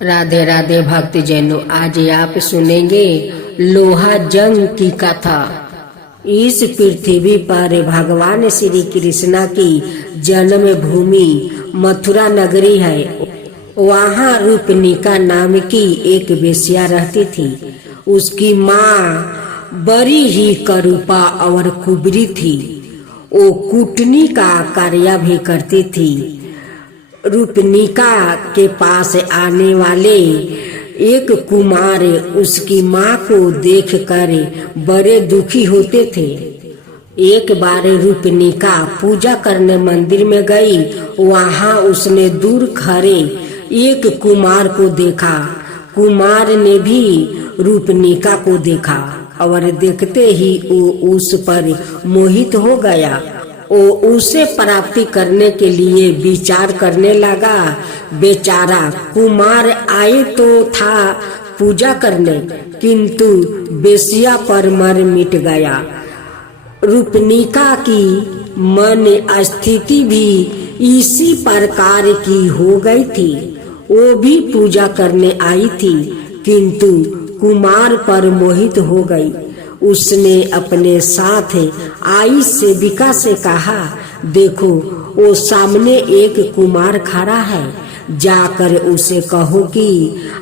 राधे राधे भक्तजनों, आज आप सुनेंगे लोहा जंग की कथा। इस पृथ्वी पर भगवान श्री कृष्णा की जन्म भूमि मथुरा नगरी है। वहाँ रूपनिका नाम की एक वेश्या रहती थी। उसकी माँ बड़ी ही करूपा और कुबरी थी। वो कुटनी का कार्य भी करती थी। रूपनिका के पास आने वाले एक कुमार उसकी माँ को देखकर बड़े दुखी होते थे। एक बार रूपनिका पूजा करने मंदिर में गई। वहाँ उसने दूर खड़े एक कुमार को देखा। कुमार ने भी रूपनिका को देखा और देखते ही वो उस पर मोहित हो गया। वो उसे प्राप्ति करने के लिए विचार करने लगा। बेचारा कुमार आए तो था पूजा करने, किंतु बेसिया पर मर मिट गया। रूपनिका की मन स्थिति भी इसी प्रकार की हो गई थी। वो भी पूजा करने आई थी, किंतु कुमार पर मोहित हो गई। उसने अपने साथ आई सेविका से कहा, देखो वो सामने एक कुमार खड़ा है, जाकर उसे कहो कि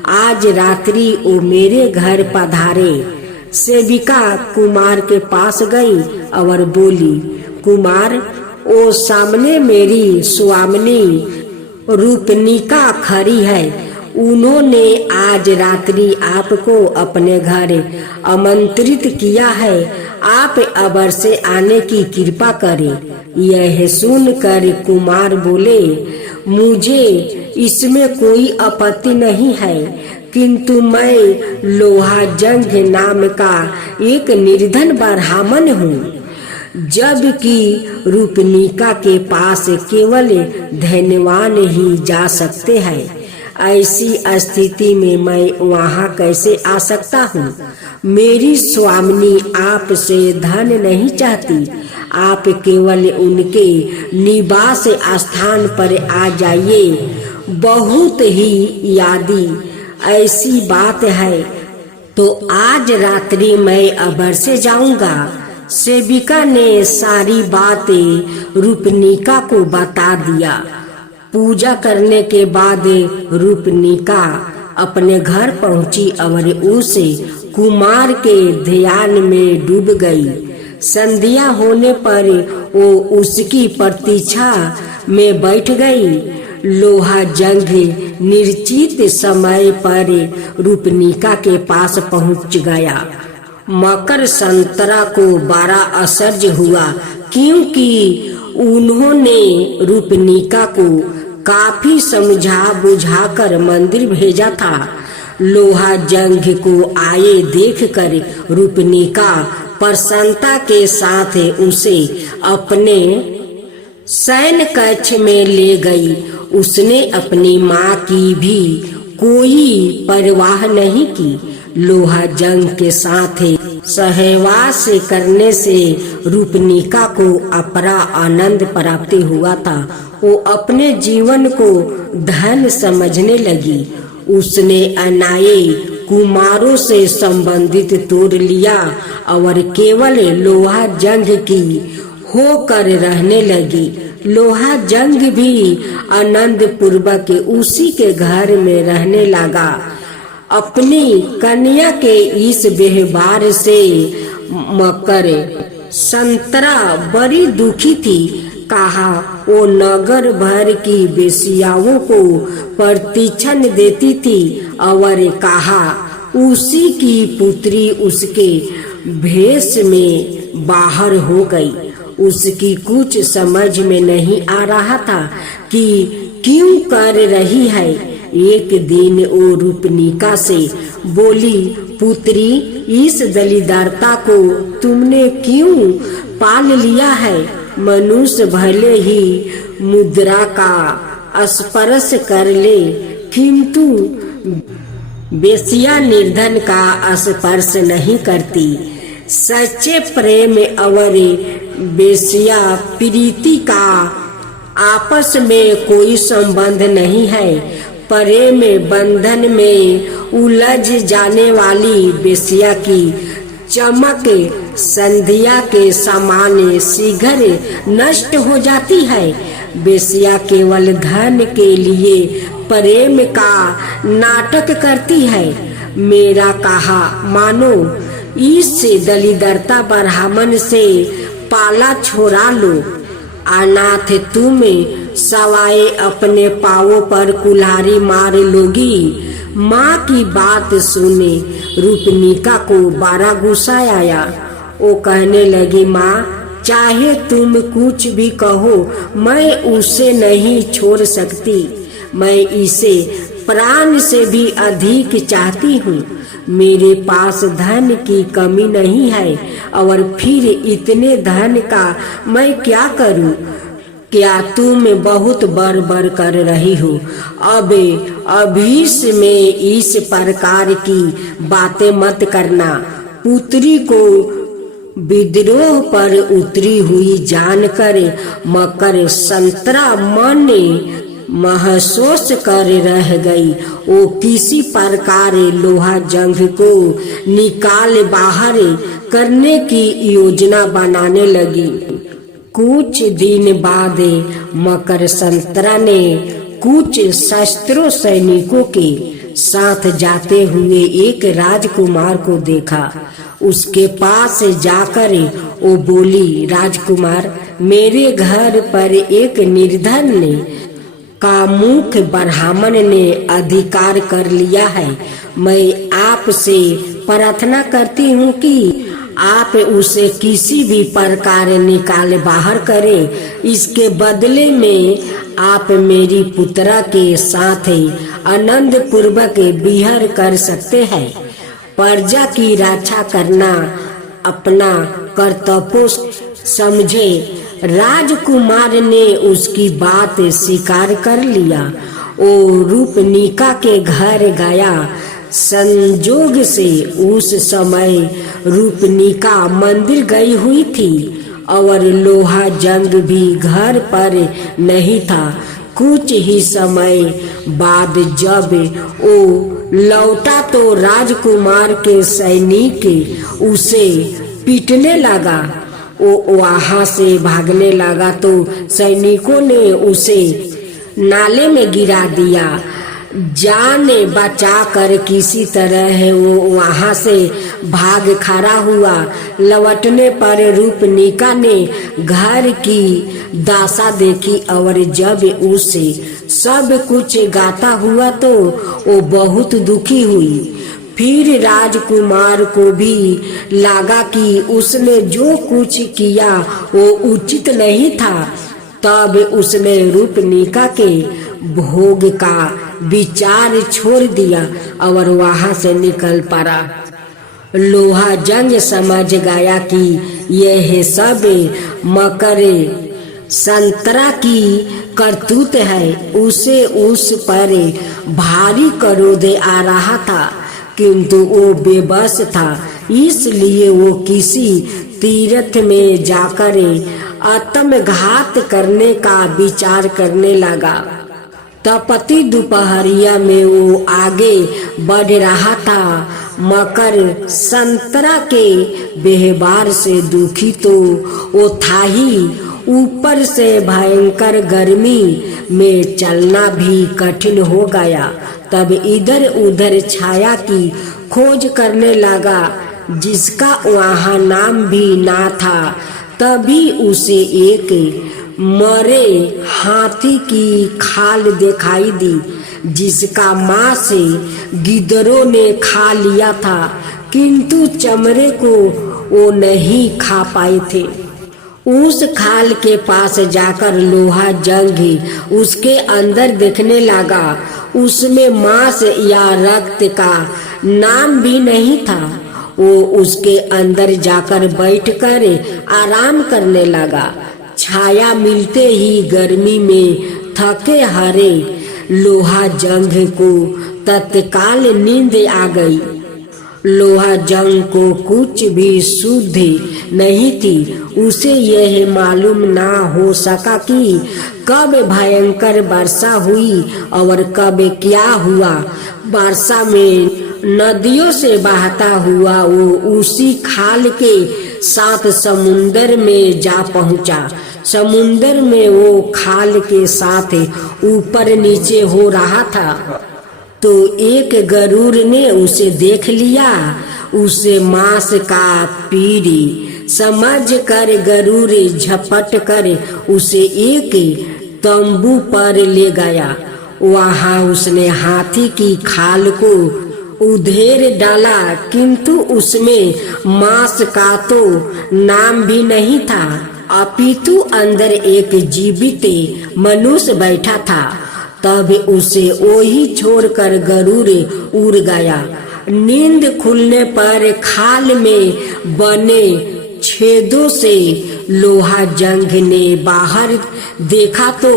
आज रात्रि वो मेरे घर पधारे। सेविका कुमार के पास गई और बोली, कुमार, वो सामने मेरी स्वामिनी रूपनिका खड़ी है। उन्होंने आज रात्रि आपको अपने घर आमंत्रित किया है। आप अबर से आने की कृपा करें। यह सुनकर कुमार बोले, मुझे इसमें कोई आपत्ति नहीं है, किंतु मैं लोहा जंग नाम का एक निर्धन ब्राह्मण हूँ, जबकि रूपनिका के पास केवल धनवान ही जा सकते हैं। ऐसी स्थिति में मैं वहाँ कैसे आ सकता हूँ? मेरी स्वामिनी आपसे धन नहीं चाहती। आप केवल उनके निवास स्थान पर आ जाइए। बहुत ही यादी ऐसी बात है तो आज रात्रि मैं अबर से जाऊंगा। सेविका ने सारी बातें रूपनिका को बता दिया। पूजा करने के बाद रूपनिका अपने घर पहुंची और उसे कुमार के ध्यान में डूब गई। संध्या होने पर वो उसकी प्रतीक्षा में बैठ गई। लोहा जंग निश्चित समय पर रूपनिका के पास पहुंच गया। मकर संतरा को बड़ा आश्चर्य हुआ, क्योंकि उन्होंने रूपनिका को काफी समझा बुझाकर मंदिर भेजा था। लोहा जंग को आए देखकर रूपनिका प्रसन्नता के साथ उसे अपने शयन कक्ष में ले गई। उसने अपनी माँ की भी कोई परवाह नहीं की। लोहा जंग के साथ सहवास करने से रूपनिका को अपरा आनंद प्राप्त हुआ था। वो अपने जीवन को धन समझने लगी। उसने अनाये कुमारों से संबंधित तोड़ लिया और केवल लोहा जंग की होकर रहने लगी। लोहा जंग भी आनंद पूर्वक उसी के घर में रहने लगा। अपनी कन्या के इस व्यवहार से मकर संतरा बड़ी दुखी थी। कहा, वो नगर भर की वेश्याओं को प्रतिक्षण देती थी और कहा उसी की पुत्री उसके भेष में बाहर हो गई। उसकी कुछ समझ में नहीं आ रहा था कि क्यों कर रही है। एक दिन वो रूपनिका से बोली, पुत्री, इस दलिद्रता को तुमने क्यों पाल लिया है? मनुष्य भले ही मुद्रा का स्पर्श कर ले, किंतु वेश्या निर्धन का स्पर्श नहीं करती। सच्चे प्रेम और वेश्या प्रीति का आपस में कोई संबंध नहीं है। प्रेम बंधन में उलझ जाने वाली बेसिया की चमक संध्या के समान शीघ्र नष्ट हो जाती है। बेसिया केवल धन के लिए प्रेम का नाटक करती है। मेरा कहा मानो, इस दलिद्रता ब्राह्मण से पाला छोड़ा लो। अनाथ तुम सवाए अपने पाँवों पर कुल्हाड़ी मार लोगी। माँ की बात सुने रूपनिका को बड़ा गुस्सा आया। वो कहने लगी, माँ चाहे तुम कुछ भी कहो, मैं उसे नहीं छोड़ सकती। मैं इसे प्राण से भी अधिक चाहती हूँ। मेरे पास धन की कमी नहीं है, और फिर इतने धन का मैं क्या करूँ? क्या तुम बहुत बड़बड़ कर रही हो? अब अभी से में इस प्रकार की बातें मत करना। पुत्री को विद्रोह पर उतरी हुई जानकर मकर संतरा मन महसूस कर रह गई। वो किसी प्रकार लोहा जंग को निकाल बाहर करने की योजना बनाने लगी। कुछ दिन बाद मकर संतरा ने कुछ शस्त्रों सैनिकों के साथ जाते हुए एक राजकुमार को देखा। उसके पास जाकर वो बोली, राजकुमार, मेरे घर पर एक निर्धन का मुख्य ब्राह्मण ने अधिकार कर लिया है। मैं आपसे प्रार्थना करती हूँ कि आप उसे किसी भी प्रकार निकाल बाहर करें। इसके बदले में आप मेरी पुत्रा के साथ आनंद पूर्वक विहार कर सकते हैं। प्रजा की रक्षा करना अपना कर्तव्य समझे। राजकुमार ने उसकी बात स्वीकार कर लिया। वो रूपनिका के घर गया। संजोग से उस समय रूपनिका मंदिर गई हुई थी और लोहा जंग भी घर पर नहीं था। कुछ ही समय बाद जब वो लौटा तो राजकुमार के सैनिक उसे पीटने लगा। वो वहां से भागने लगा तो सैनिकों ने उसे नाले में गिरा दिया। जान बचा कर किसी तरह वो वहां से भाग खड़ा हुआ। लौटने पर रूपनिका ने घर की दशा देखी और जब उसे सब कुछ गाता हुआ तो वो बहुत दुखी हुई। फिर राजकुमार को भी लगा कि उसने जो कुछ किया वो उचित नहीं था। तब उसने रूपनिका के भोग का विचार छोड़ दिया और वहां से निकल पड़ा। लोहा जंग समझ गया कि यह सब मकर संतरा की करतूत है। उसे उस पर भारी क्रोध आ रहा था, किंतु वो बेबस था। इसलिए वो किसी तीर्थ में जाकर आत्मघात करने का विचार करने लगा। तपती दोपहरिया में वो आगे बढ़ रहा था। मकर संतरा के व्यवहार से दुखी तो वो था ही, ऊपर से भयंकर गर्मी में चलना भी कठिन हो गया। तब इधर उधर छाया की खोज करने लगा, जिसका वहाँ नाम भी ना था। तभी उसे एक मरे हाथी की खाल दिखाई दी, जिसका मांस गिद्धरों ने खा लिया था, किंतु चमड़े को वो नहीं खा पाए थे। उस खाल के पास जाकर लोहा जंग उसके अंदर देखने लगा। उसमें मांस या रक्त का नाम भी नहीं था। वो उसके अंदर जाकर बैठकर आराम करने लगा। छाया मिलते ही गर्मी में थके हारे लोहा जंग को तत्काल नींद आ गई। लोहा जंग को कुछ भी सुधि नहीं थी। उसे यह मालूम ना हो सका कि कब भयंकर वर्षा हुई और कब क्या हुआ। वर्षा में नदियों से बहता हुआ वो उसी खाल के साथ समुंदर में जा पहुंचा। समुंदर में वो खाल के साथ ऊपर नीचे हो रहा था तो एक गरुड़ ने उसे देख लिया। उसे मांस का पीड़ी समझ कर गरुड़ झपट कर उसे एक तंबू पर ले गया। वहां उसने हाथी की खाल को उधेड़ डाला, किंतु उसमें मांस का तो नाम भी नहीं था, अपितु अंदर एक जीवित मनुष्य बैठा था। तब उसे वही छोड़कर गरुड़ उड़ गया। नींद खुलने पर खाल में बने छेदों से लोहा जंग ने बाहर देखा तो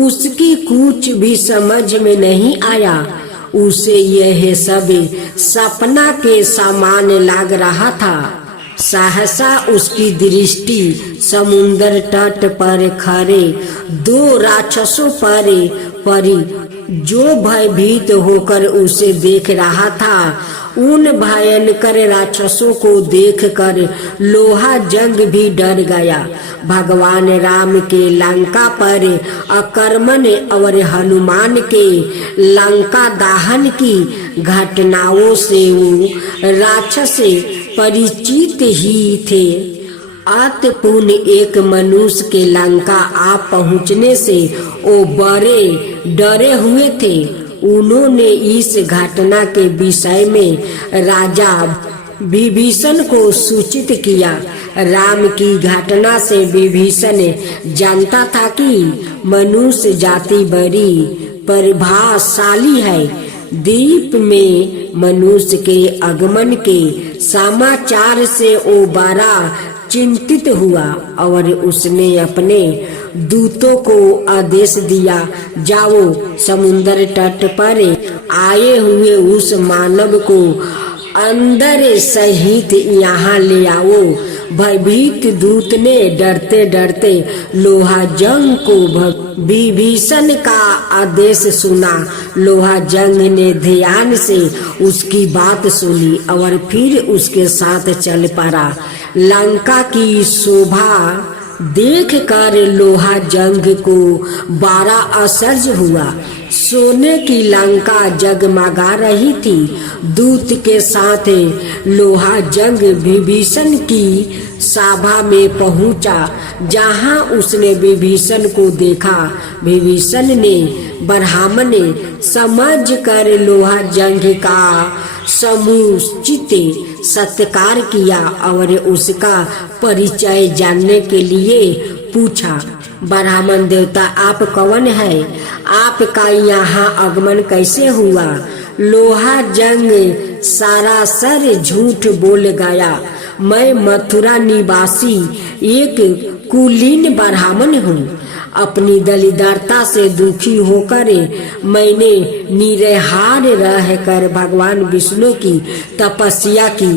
उसकी कुछ भी समझ में नहीं आया। उसे यह सब सपना के समान लग रहा था। सहसा उसकी दृष्टि समुन्दर तट पर खड़े दो राक्षसों पर परी, जो भयभीत होकर उसे देख रहा था। उन भयंकर राक्षसों को देखकर लोहा जंग भी डर गया। भगवान राम के लंका पर आक्रमण और हनुमान के लंका दहन की घटनाओं से वो राक्षस परिचित ही थे। अतपुन एक मनुष्य के लंका आ पहुँचने से वो बड़े डरे हुए थे। उन्होंने इस घटना के विषय में राजा विभीषण को सूचित किया। राम की घटना से विभीषण जानता था कि मनुष्य जाति बड़ी प्रभावशाली है। द्वीप में मनुष्य के आगमन के समाचार से वो बड़ा चिंतित हुआ और उसने अपने दूतों को आदेश दिया, जाओ समुद्र तट पर आए हुए उस मानव को अंदर सहित यहाँ ले आओ। भयभीत दूत ने डरते डरते लोहा जंग को विभीषण का आदेश सुना। लोहा जंग ने ध्यान से उसकी बात सुनी और फिर उसके साथ चल पड़ा। लंका की शोभा देख कर लोहा जंग को बड़ा आश्चर्य हुआ। सोने की लंका जगमगा रही थी। दूत के साथ लोहा जंग विभीषण की सभा में पहुंचा। जहां उसने विभीषण को देखा, विभीषण ने ब्राह्मण समझ कर लोहा जंग का समुचित सत्कार किया और उसका परिचय जानने के लिए पूछा, ब्राह्मण देवता आप कौन है? आपका यहाँ आगमन कैसे हुआ? लोहा जंग सरासर झूठ बोल गया। मैं मथुरा निवासी एक कुलीन ब्राह्मण हूँ। अपनी दलिद्रता से दुखी होकर मैंने निराहार रहकर भगवान विष्णु की तपस्या की।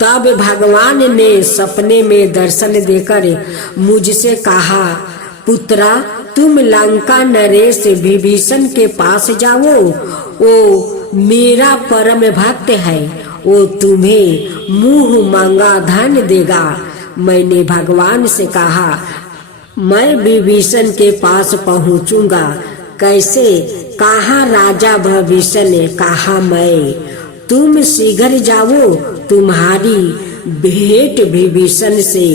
तब भगवान ने सपने में दर्शन देकर मुझसे कहा, पुत्रा तुम लंका नरेश विभीषण के पास जाओ, वो मेरा परम भक्त है, वो तुम्हें मुंह मांगा धन देगा। मैंने भगवान से कहा, मैं विभीषण के पास पहुंचूंगा कैसे? कहाँ राजा विभीषण ने कहा, मैं तुम शीघ्र जाओ, तुम्हारी भेंट विभीषण से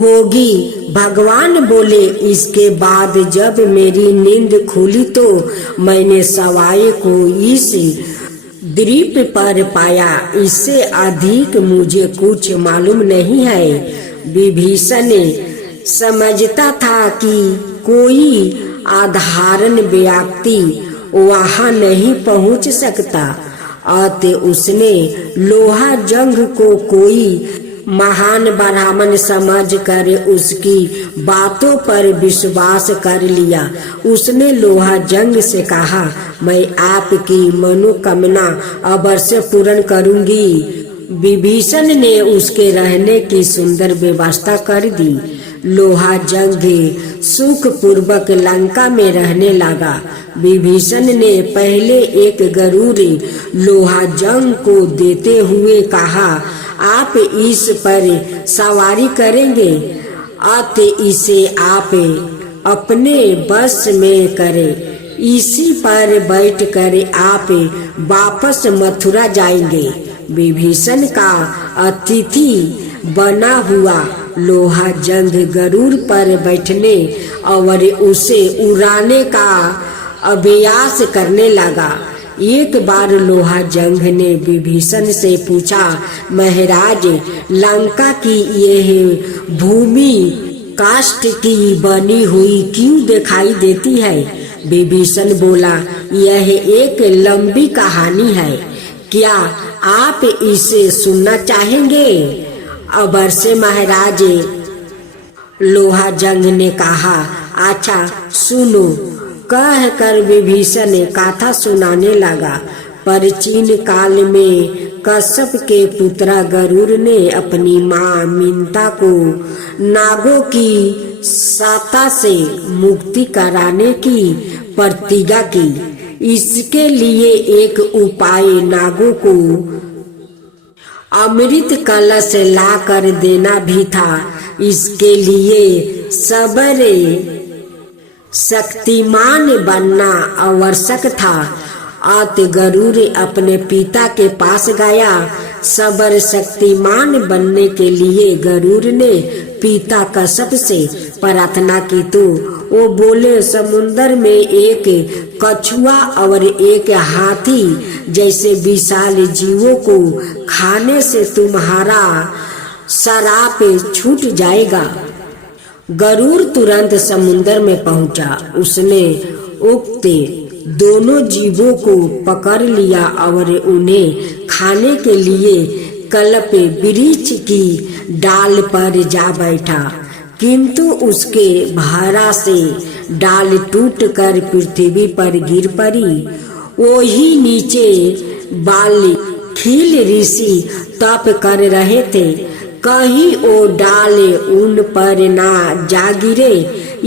होगी। भगवान बोले। इसके बाद जब मेरी नींद खुली तो मैंने सवाई को इस द्वीप पर पाया। इससे अधिक मुझे कुछ मालूम नहीं है। विभीषण समझता था कि कोई साधारण व्यक्ति वहां नहीं पहुंच सकता, अतः उसने लोहा जंग को कोई महान ब्राह्मण समझ कर उसकी बातों पर विश्वास कर लिया। उसने लोहा जंग से कहा, मैं आपकी मनोकामना अवश्य पूर्ण करूंगी। विभीषण ने उसके रहने की सुंदर व्यवस्था कर दी। लोहा जंग सुख पूर्वक लंका में रहने लगा। विभीषण ने पहले एक गरुड़ लोहा जंग को देते हुए कहा, आप इस पर सवारी करेंगे, अतः इसे आप अपने बस में करें। इसी पर बैठकर आप वापस मथुरा जाएंगे। विभीषण का अतिथि बना हुआ लोहा जंग गरुड़ पर बैठने और उसे उड़ाने का अभ्यास करने लगा। एक बार लोहा जंग ने विभीषण से पूछा, महाराज, लंका की यह भूमि काष्ठ की बनी हुई क्यों दिखाई देती है? विभीषण बोला, यह एक लंबी कहानी है, क्या आप इसे सुनना चाहेंगे? अवश्य महाराज, लोहा जंग ने कहा। अच्छा सुनो, कह कर विभीषण कथा सुनाने लगा। प्राचीन काल में कश्यप के पुत्र गरुड़ ने अपनी माँ मिंता को नागों की साता से मुक्ति कराने की प्रतिज्ञा की। इसके लिए एक उपाय नागों को अमृत कलश ला कर देना भी था। इसके लिए सबरे शक्तिमान बनना आवश्यक था। अतः गरुड़ अपने पिता के पास गया। सबर शक्तिमान बनने के लिए गरुड़ ने पिता कश्यप से प्रार्थना की तो वो बोले, समुद्र में एक कछुआ और एक हाथी जैसे विशाल जीवों को खाने से तुम्हारा श्राप छूट जाएगा। गरुड़ तुरंत समुद्र में पहुंचा। उसने उक्त दोनों जीवों को पकड़ लिया और उन्हें खाने के लिए कल्प वृक्ष की डाल पर जा बैठा, किंतु उसके भारा से डाल टूटकर पृथ्वी पर गिर पड़ी। वही नीचे बाल खील ऋषि तप कर रहे थे, कहीं वो डाल उन पर ना जा गिरे।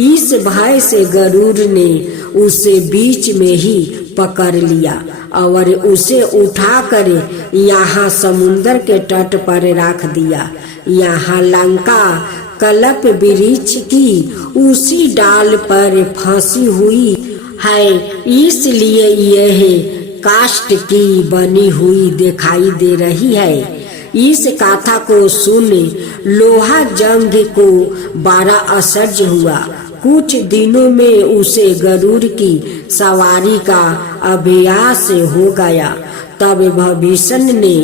इस भय से गरुड़ ने उसे बीच में ही पकड़ लिया और उसे उठाकर यहाँ समुद्र के तट पर रख दिया। यहाँ लंका कल्प वृक्ष की उसी डाल पर फंसी हुई है, इसलिए यह काष्ठ की बनी हुई दिखाई दे रही है। इस कथा को सुन लोहा जंग को बड़ा आश्चर्य हुआ। कुछ दिनों में उसे गरुड़ की सवारी का अभ्यास हो गया। तब विभीषण ने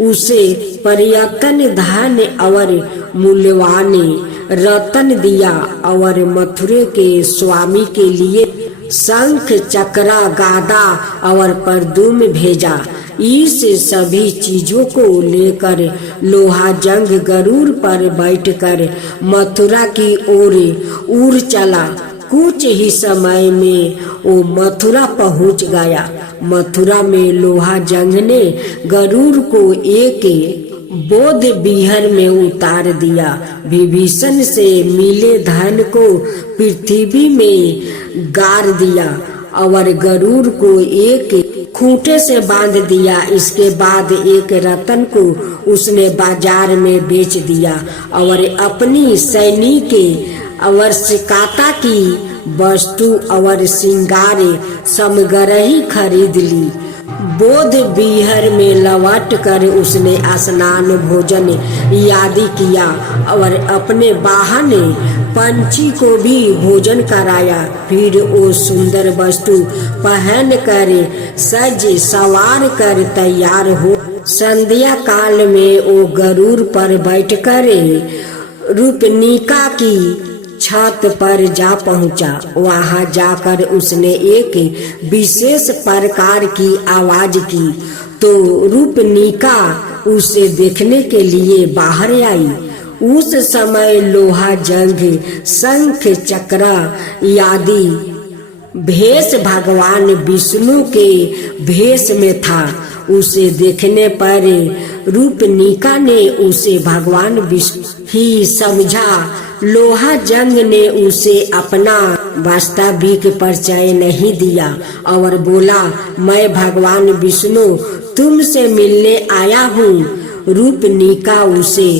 उसे पर्यटन धन और मूल्यवान रतन दिया और मथुरा के स्वामी के लिए शंख चक्र गादा और परदुम भेजा। इस सभी चीजों को लेकर लोहा जंग गरुड़ पर बैठकर मथुरा की ओर उड़ चला। कुछ ही समय में वो मथुरा पहुंच गया। मथुरा में लोहा जंग ने गरुड़ को एक बोध विहर में उतार दिया। विभीषण से मिले धन को पृथ्वी में गाड़ दिया और गरुड़ को एक खूंटे से बांध दिया। इसके बाद एक रतन को उसने बाजार में बेच दिया और अपनी सैनिक आवश्यकता की वस्तु और श्रृंगार सामग्री खरीद ली। बोध विहर में लौट कर उसने स्नान भोजन आदि किया और अपने वाहन पंछी को भी भोजन कराया। फिर वो सुंदर वस्तु पहन कर सज सवार कर तैयार हो संध्या काल में वो गरुड़ पर बैठकर रूपनिका की छत पर जा पहुंचा। वहां जाकर उसने एक विशेष प्रकार की आवाज की तो रूपनिका उसे देखने के लिए बाहर आई। उस समय लोहा जंग शंख चक्र आदि भेष भगवान विष्णु के भेष में था। उसे देखने पर रूपनिका ने उसे भगवान विष्णु ही समझा। लोहा जंग ने उसे अपना वास्तविक परिचय नहीं दिया और बोला, मैं भगवान विष्णु तुमसे मिलने आया हूँ। रूपनिका उसे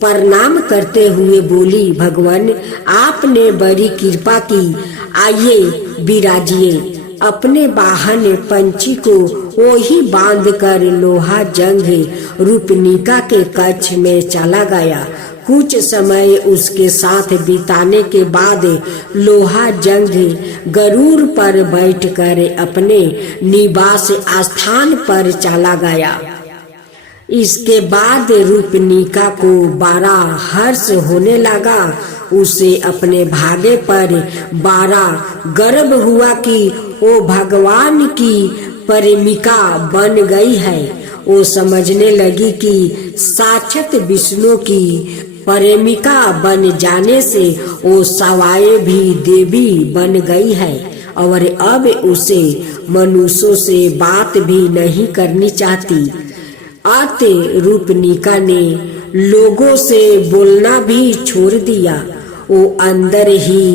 प्रणाम करते हुए बोली, भगवान आपने बड़ी कृपा की, आइए विराजिए। अपने वाहन पंछी को वही बांध कर लोहा जंग रूपनिका के कक्ष में चला गया। कुछ समय उसके साथ बिताने के बाद लोहा जंग गरुड़ पर बैठकर अपने निवास स्थान पर चला गया। इसके बाद रूपनिका को बड़ा हर्ष होने लगा। उसे अपने भाग्य पर बड़ा गर्व हुआ कि वो भगवान की प्रेमिका बन गई है। वो समझने लगी कि साक्षात विष्णु की प्रेमिका बन जाने से वो सवाए भी देवी बन गई है और अब उसे मनुष्यों से बात भी नहीं करनी चाहती। आते रूपनिका ने लोगों से बोलना भी छोड़ दिया। वो अंदर ही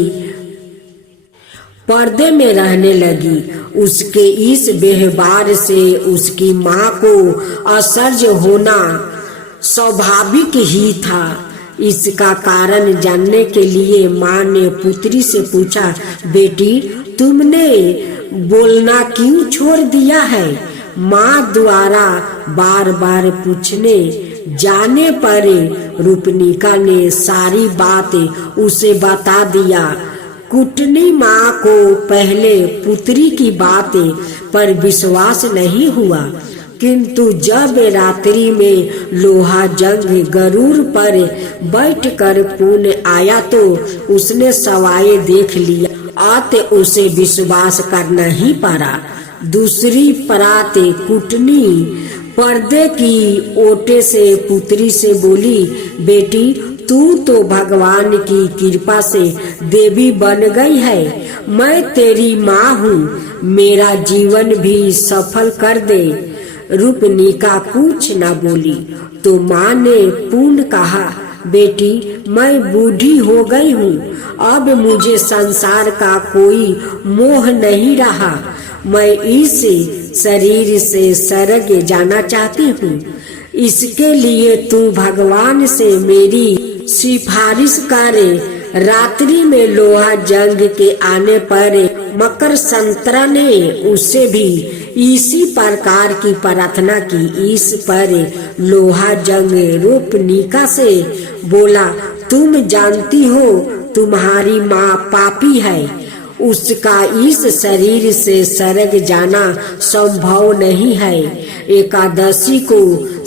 पर्दे में रहने लगी। उसके इस व्यवहार से उसकी माँ को आश्चर्य होना स्वाभाविक ही था। इसका कारण जानने के लिए माँ ने पुत्री से पूछा, बेटी तुमने बोलना क्यों छोड़ दिया है? माँ द्वारा बार बार पूछने जाने पर रूपनिका ने सारी बात उसे बता दिया। कुटनी माँ को पहले पुत्री की बात पर विश्वास नहीं हुआ, किंतु जब रात्रि में लोहा जंग गरुड़ पर बैठकर पुण्य आया तो उसने सवाए देख लिया। आते उसे विश्वास करना ही पड़ा। दूसरी परात कुटनी पर्दे की ओटे से पुत्री से बोली, बेटी तू तो भगवान की कृपा से देवी बन गई है। मैं तेरी माँ हूँ, मेरा जीवन भी सफल कर दे। रूपनिका कुछ न बोली तो माँ ने पूर्ण कहा, बेटी मैं बूढ़ी हो गई हूँ, अब मुझे संसार का कोई मोह नहीं रहा। मैं इस शरीर से स्वर्ग जाना चाहती हूँ। इसके लिए तू भगवान से मेरी सिफारिश करे। रात्रि में लोहा जंग के आने पर मकर संतरा ने उससे भी इसी प्रकार की प्रार्थना की। इस पर लोहा जंग रूपनिका से बोला, तुम जानती हो तुम्हारी माँ पापी है, उसका इस शरीर से स्वर्ग जाना संभव नहीं है। एकादशी को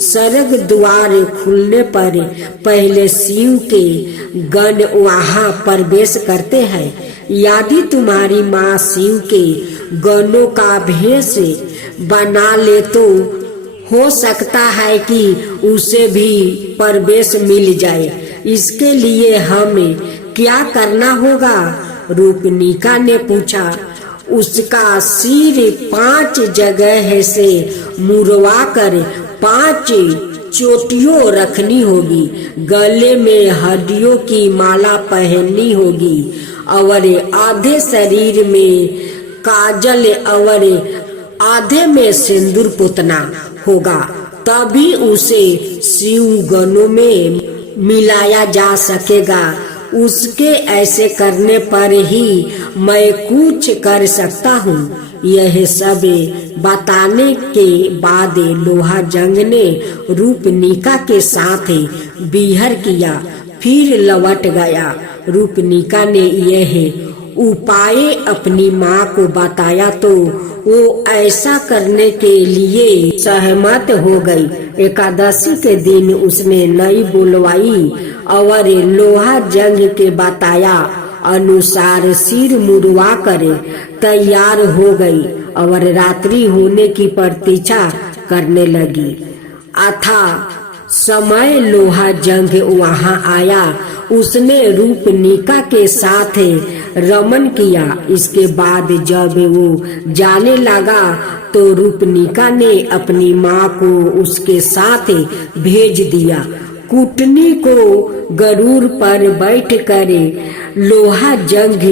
स्वर्ग द्वार खुलने पर पहले शिव के गण वहाँ प्रवेश करते हैं। यदि तुम्हारी माँ शिव के गणों का भेष बना ले तो हो सकता है कि उसे भी प्रवेश मिल जाए। इसके लिए हमें क्या करना होगा? रूपनिका ने पूछा। उसका सिर 5 जगह से मुड़वा कर 5 चोटियों रखनी होगी। गले में हड्डियों की माला पहननी होगी और आधे शरीर में काजल और आधे में सिंदूर पोतना होगा, तभी उसे शिव गणों में मिलाया जा सकेगा। उसके ऐसे करने पर ही मैं कुछ कर सकता हूँ। यह सब बताने के बाद लोहा जंग ने रूपनिका के साथ विहार किया, फिर लौट गया। रूपनिका ने यह उपाय अपनी माँ को बताया तो वो ऐसा करने के लिए सहमत हो गई। एकादशी के दिन उसने नई बुलवाई और लोहा जंग के बताया अनुसार सिर मुड़वा कर तैयार हो गई और रात्रि होने की प्रतीक्षा करने लगी। अथा समय लोहा जंग वहां आया, उसने रूपनिका के साथ रमन किया। इसके बाद जब वो जाने लगा तो रूपनिका ने अपनी माँ को उसके साथ भेज दिया। कुटनी को गरुड़ पर बैठ कर लोहा जंग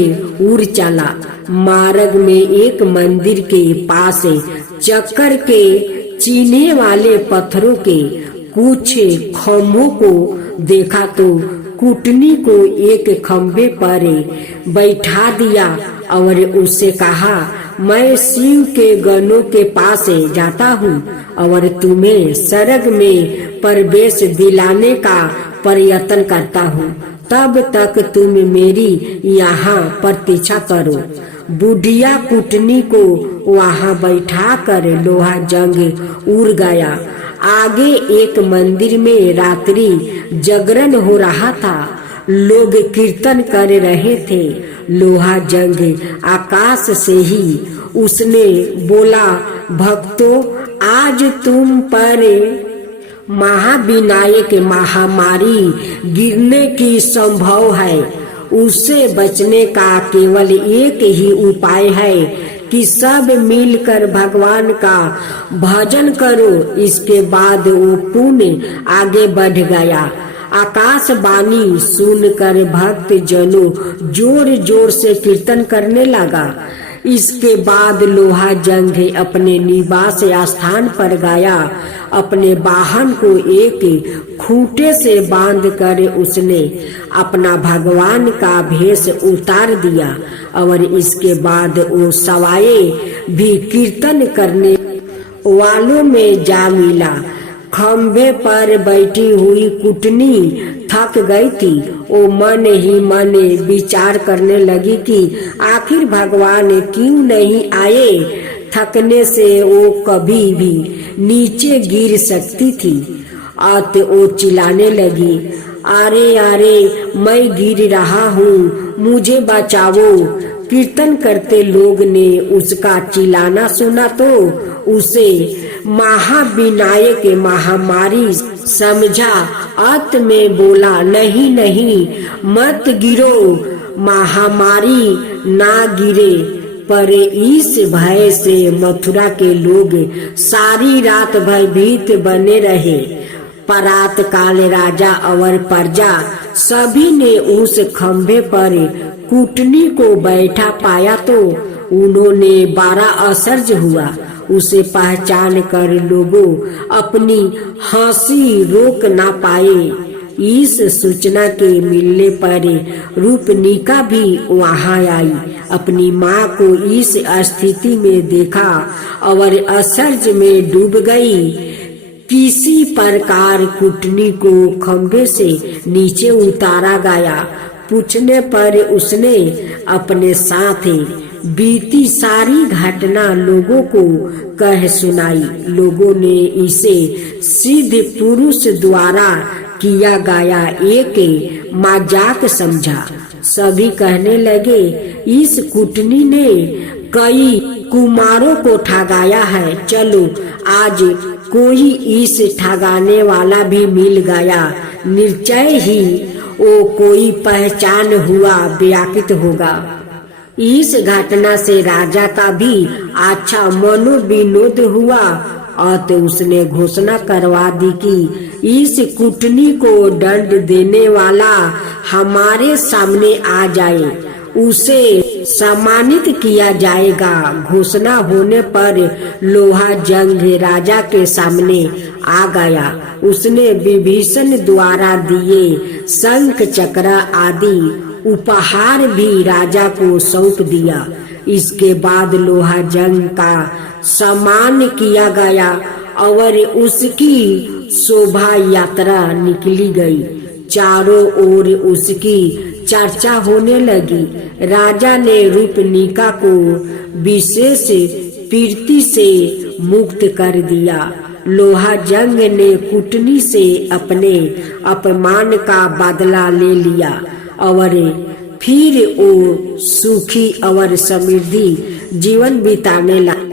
उड़ चला। मार्ग में एक मंदिर के पास चक्कर के चीने वाले पत्थरों के कुछ खम्भों को देखा तो कुटनी को एक खम्भे पर बैठा दिया और उससे कहा, मैं शिव के गणों के पास जाता हूँ और तुम्हें स्वर्ग में प्रवेश दिलाने का प्रयत्न करता हूँ। तब तक तुम मेरी यहाँ प्रतीक्षा करो। बुढ़िया कुटनी को वहाँ बैठा कर लोहा जंग उड़ गया। आगे एक मंदिर में रात्रि जागरण हो रहा था। लोग कीर्तन कर रहे थे। लोहा जंग आकाश से ही उसने बोला, भक्तों, आज तुम पर महाविनायक महामारी गिरने की संभव है। उससे बचने का केवल एक ही उपाय है कि सब मिलकर भगवान का भजन करो। इसके बाद वो पुण्य आगे बढ़ गया। आकाशवाणी सुनकर भक्त जनों जोर जोर से कीर्तन करने लगा। इसके बाद लोहा जंग अपने निवास स्थान पर गया। अपने वाहन को एक खूंटे से बांधकर उसने अपना भगवान का भेष उतार दिया और इसके बाद वो सवाए भी कीर्तन करने वालों में जा मिला। खम्भे पर बैठी हुई कुटनी थक गई थी। वो मन ही मन विचार करने लगी कि आखिर भगवान क्यों नहीं आए। थकने से वो कभी भी नीचे गिर सकती थी। अत वो चिल्लाने लगी, अरे अरे, मैं गिर रहा हूँ, मुझे बचाओ। कीर्तन करते लोग ने उसका चिल्लाना सुना तो उसे महाविनायक महामारी समझा। अंत में बोला, नहीं नहीं, मत गिरो, महामारी ना गिरे। पर इस भय से मथुरा के लोग सारी रात भयभीत बने रहे। परात काल राजा और प्रजा सभी ने उस खम्भे पर कुटनी को बैठा पाया तो उन्होंने बड़ा आश्चर्य हुआ। उसे पहचान कर लोगों अपनी हंसी रोक ना पाए। इस सूचना के मिलने पर रूपनिका भी वहां आई। अपनी माँ को इस स्थिति में देखा और आश्चर्य में डूब गई। किसी प्रकार कुटनी को खम्भे से नीचे उतारा गया। पूछने पर उसने अपने साथ बीती सारी घटना लोगों को कह सुनाई। लोगों ने इसे सिद्ध पुरुष द्वारा किया गया एक मजाक समझा। सभी कहने लगे, इस कुटनी ने कई कुमारों को ठगाया है। चलो आज कोई इस ठगाने वाला भी मिल गया। निश्चय ही वो कोई पहचान हुआ व्याकृत होगा। इस घटना से राजा का भी अच्छा मनोविनोद हुआ और उसने घोषणा करवा दी कि इस कुटनी को दंड देने वाला हमारे सामने आ जाए, उसे सम्मानित किया जाएगा। घोषणा होने पर लोहा जंग राजा के सामने आ गया। उसने विभीषण द्वारा दिए शंख चक्र आदि उपहार भी राजा को सौंप दिया। इसके बाद लोहा जंग का सम्मान किया गया और उसकी शोभा यात्रा निकली गई। चारों ओर उसकी चर्चा होने लगी। राजा ने रूपनिका को विशेष प्रीति से मुक्त कर दिया। लोहा जंग ने कुटनी से अपने अपमान का बदला ले लिया और फिर वो सुखी और समृद्धि जीवन बिताने लगा।